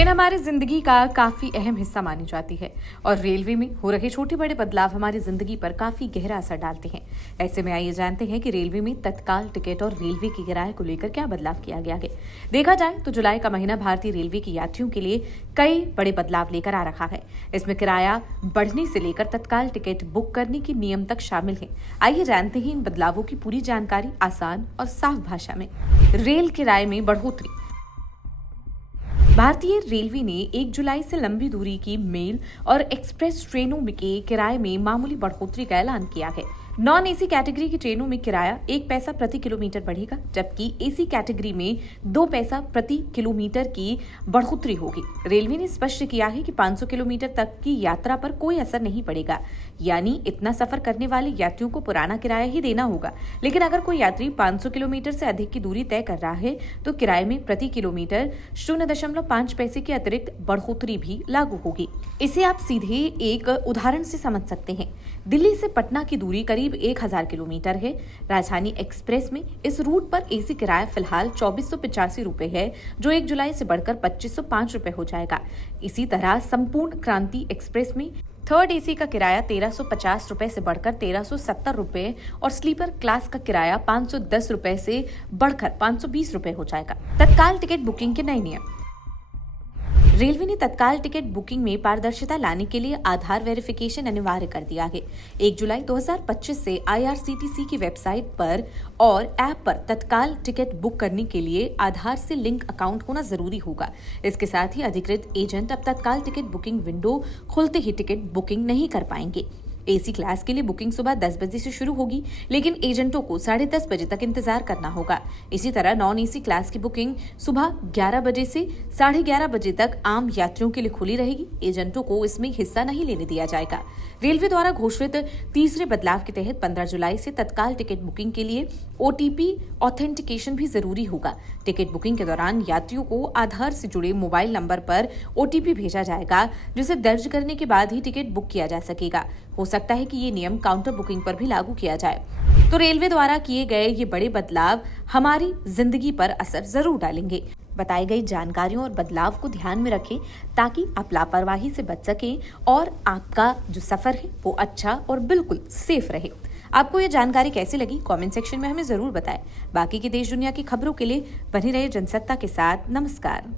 Train हमारी जिंदगी का काफी अहम हिस्सा मानी जाती है और रेलवे में हो रहे छोटे बड़े बदलाव हमारी जिंदगी पर काफी गहरा असर डालते हैं। ऐसे में आइए जानते हैं कि रेलवे में तत्काल टिकट और रेलवे की किराए को लेकर क्या बदलाव किया गया है। देखा जाए तो जुलाई का महीना भारतीय रेलवे के यात्रियों के लिए कई बड़े बदलाव लेकर आ रहा है। इसमें किराया बढ़ने से लेकर तत्काल टिकट बुक करने के नियम तक शामिल है। आइए जानते हैं इन बदलावों की पूरी जानकारी आसान और साफ भाषा में। रेल किराए में बढ़ोतरी। भारतीय रेलवे ने 1 जुलाई से लंबी दूरी की मेल और एक्सप्रेस ट्रेनों के किराए में मामूली बढ़ोतरी का ऐलान किया है। नॉन एसी कैटेगरी की ट्रेनों में किराया 1 पैसा प्रति किलोमीटर बढ़ेगा, जबकि एसी कैटेगरी में 2 पैसा प्रति किलोमीटर की बढ़ोतरी होगी। रेलवे ने स्पष्ट किया है कि 500 किलोमीटर तक की यात्रा पर कोई असर नहीं पड़ेगा, यानी इतना सफर करने वाले यात्रियों को पुराना किराया ही देना होगा। लेकिन अगर कोई यात्री 500 किलोमीटर से अधिक की दूरी तय कर रहा है तो किराए में प्रति किलोमीटर 0.5 पैसे की अतिरिक्त बढ़ोतरी भी लागू होगी। इसे आप सीधे एक उदाहरण से समझ सकते हैं। दिल्ली से पटना की दूरी करीब 1000 किलोमीटर है। राजधानी एक्सप्रेस में इस रूट पर एसी किराया फिलहाल 2485 रुपए है, जो 1 जुलाई से बढ़कर 2505 रुपए हो जाएगा। इसी तरह संपूर्ण क्रांति एक्सप्रेस में थर्ड एसी का किराया 1350 रुपए से बढ़कर 1370 रुपए और स्लीपर क्लास का किराया 510 रुपए से बढ़कर 520 रुपए हो जाएगा। तत्काल टिकट बुकिंग के नए नियम। रेलवे ने तत्काल टिकट बुकिंग में पारदर्शिता लाने के लिए आधार वेरिफिकेशन अनिवार्य कर दिया है। 1 जुलाई 2025 से आईआरसीटीसी की वेबसाइट पर और ऐप पर तत्काल टिकट बुक करने के लिए आधार से लिंक अकाउंट होना जरूरी होगा। इसके साथ ही अधिकृत एजेंट अब तत्काल टिकट बुकिंग विंडो खुलते ही टिकट बुकिंग नहीं कर पाएंगे। एसी क्लास के लिए बुकिंग सुबह 10 बजे से शुरू होगी, लेकिन एजेंटों को 10:30 बजे तक इंतजार करना होगा। इसी तरह नॉन एसी क्लास की बुकिंग सुबह 11 बजे से 11:30 बजे तक आम यात्रियों के लिए खुली रहेगी। एजेंटों को इसमें हिस्सा नहीं लेने दिया जाएगा। रेलवे द्वारा घोषित तीसरे बदलाव के तहत 15 जुलाई से तत्काल टिकट बुकिंग के लिए ओटीपी ऑथेंटिकेशन भी जरूरी होगा। टिकट बुकिंग के दौरान यात्रियों को आधार से जुड़े मोबाइल नंबर पर ओटीपी भेजा जाएगा, जिसे दर्ज करने के बाद ही टिकट बुक किया जा सकेगा। हो सकता है कि ये नियम काउंटर बुकिंग पर भी लागू किया जाए। तो रेलवे द्वारा किए गए ये बड़े बदलाव हमारी जिंदगी पर असर जरूर डालेंगे। बताई गई जानकारियों और बदलाव को ध्यान में रखें ताकि आप लापरवाही से बच सकें और आपका जो सफर है वो अच्छा और बिल्कुल सेफ रहे। आपको ये जानकारी कैसी लगी कमेंट सेक्शन में हमें जरूर बताएं। बाकी की देश दुनिया की खबरों के लिए बने रहे जनसत्ता के साथ। नमस्कार।